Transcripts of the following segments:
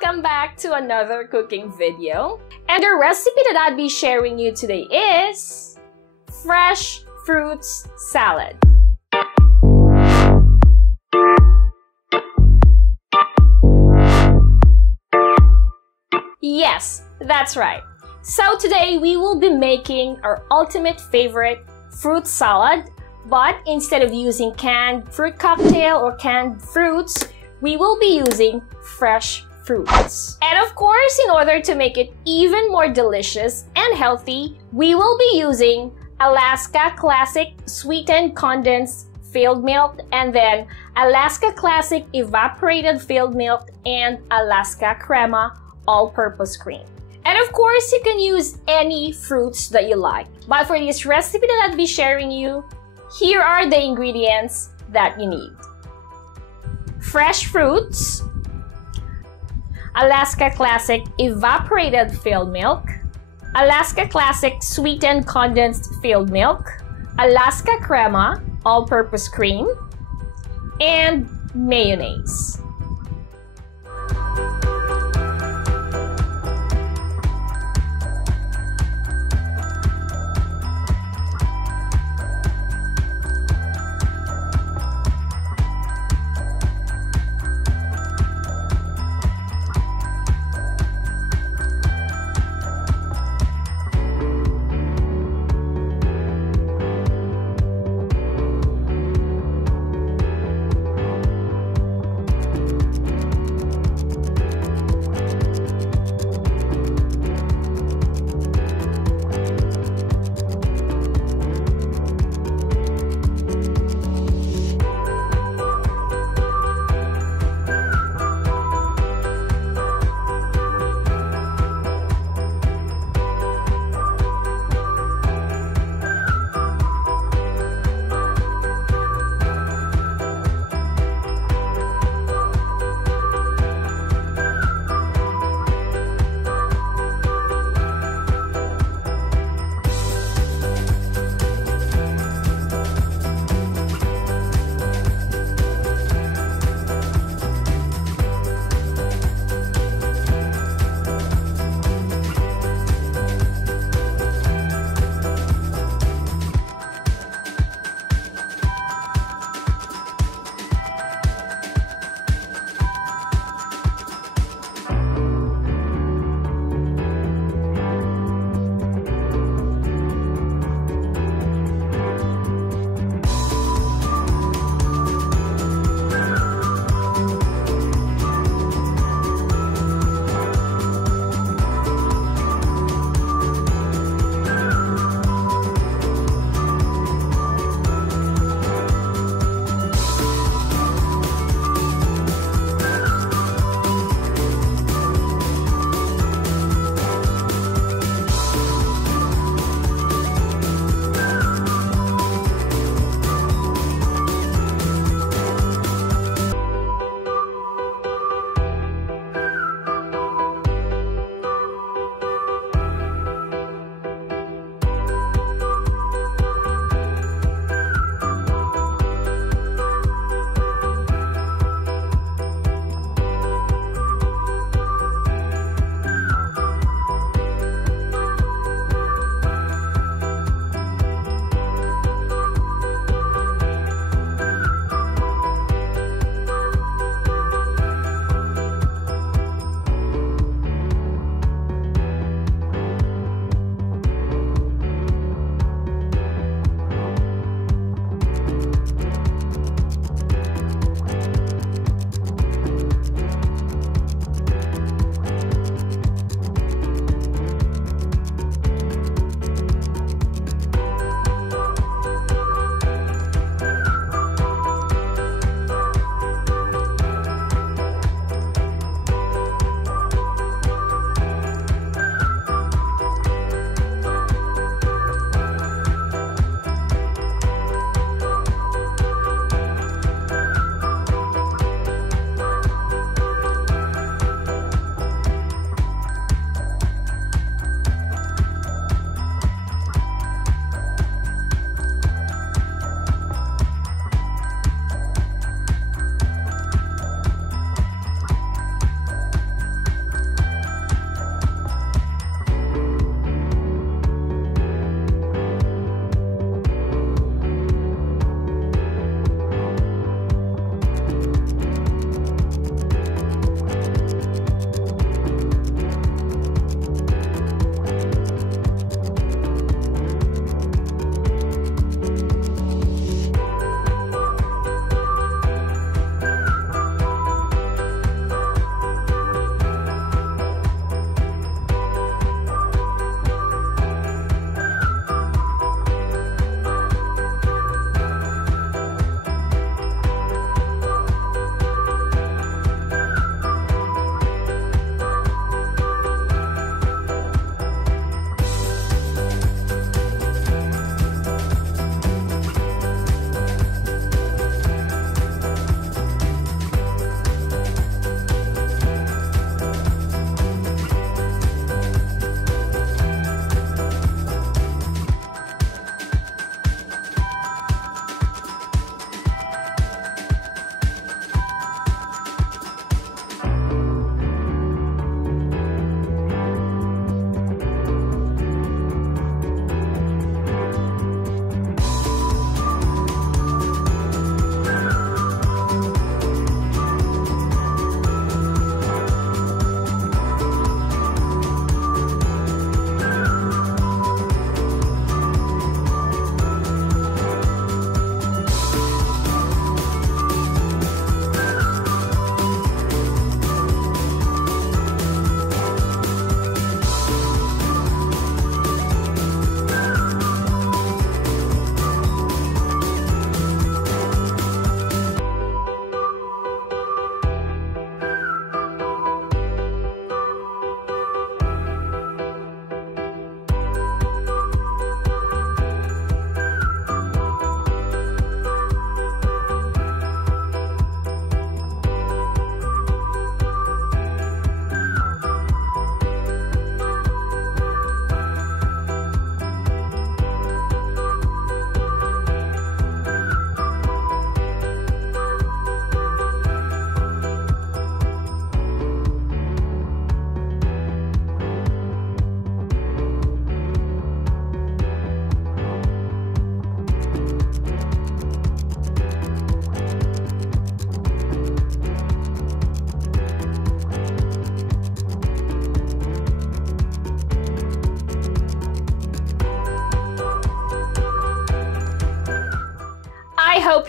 welcome back to another cooking video. And the recipe that I'll be sharing you today is fresh fruits salad. Yes, that's right. So today we will be making our ultimate favorite fruit salad, but instead of using canned fruit cocktail or canned fruits, we will be using fresh fruits. And of course, in order to make it even more delicious and healthy, we will be using Alaska Classic Sweetened Condensed Filled Milk, and then Alaska Classic Evaporated Filled Milk, and Alaska Crema all-purpose cream. And of course, you can use any fruits that you like. But for this recipe that I'll be sharing you, here are the ingredients that you need. Fresh fruits, Alaska Classic Evaporated Filled Milk, Alaska Classic Sweetened Condensed Filled Milk, Alaska Crema all-purpose cream, and mayonnaise.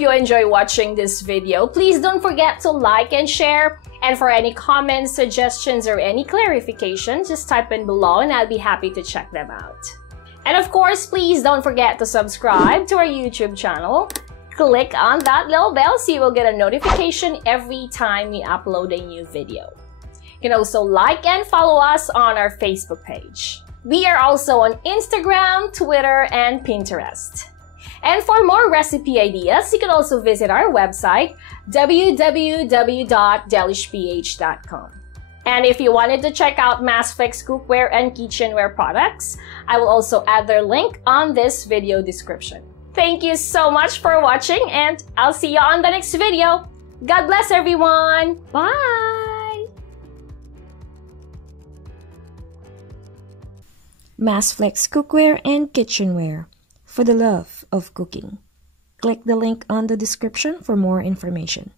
you enjoy watching this video. Please don't forget to like and share. And for any comments, suggestions, or any clarifications, just type in below and I'll be happy to check them out. And of course, please don't forget to subscribe to our YouTube channel. Click on that little bell so you will get a notification every time we upload a new video. You can also like and follow us on our Facebook page. We are also on Instagram, Twitter, and Pinterest. And for more recipe ideas, you can also visit our website, www.delishph.com. And if you wanted to check out MassFlex cookware and kitchenware products, I will also add their link on this video description. Thank you so much for watching, and I'll see you on the next video. God bless everyone! Bye! MassFlex cookware and kitchenware for the love of cooking. Click the link on the description for more information.